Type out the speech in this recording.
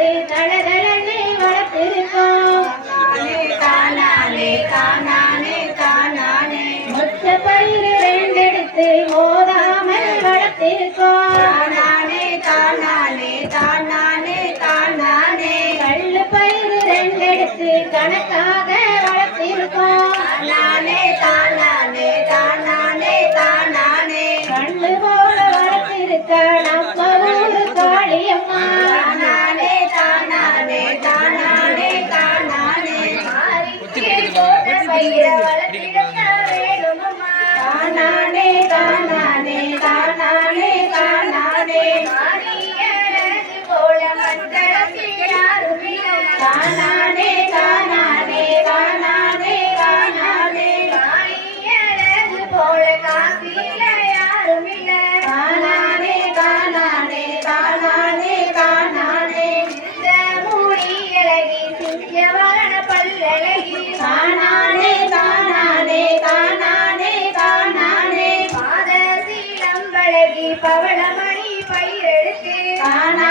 எடுத்து தளதளன்னு வளர்த்திருக்கோம். தானானே தானானே தானானே மொச்ச பயிறு ரெண்டெடுத்து மோதாமல் வளர்த்திருக்கோம். தானானே தானானே தானானே தானானே கள்ளு பயிறு ரெண்டெடுத்து கணக்காக வளர்த்திருக்கோம். தானானே தானானே தானானே தானானே கண்ணு போல வளர்த்திருக்க நம்ம ஊரு காளியம்மா. தானானே தானானே தானானே தானானே போட்ட பயிர வளர்த்திருக்க வேணுமம்மா. தானானே தானானே தானானே தானானே மாரியழகு போல மண்டலத்தில் யாரும் இல்லை. தானானே தானானே தானானே தானானே மாரியழகு போல காசில யாரும் இல்லை. தானானே தானானே தானானே தானானே இந்த மூடி அழகி சிங்கவரண பல்லழகி. தானானே தானானே தானானே தானானே பாத சீலம் பழகி பவளமணி பயிரெடுத்து. தானா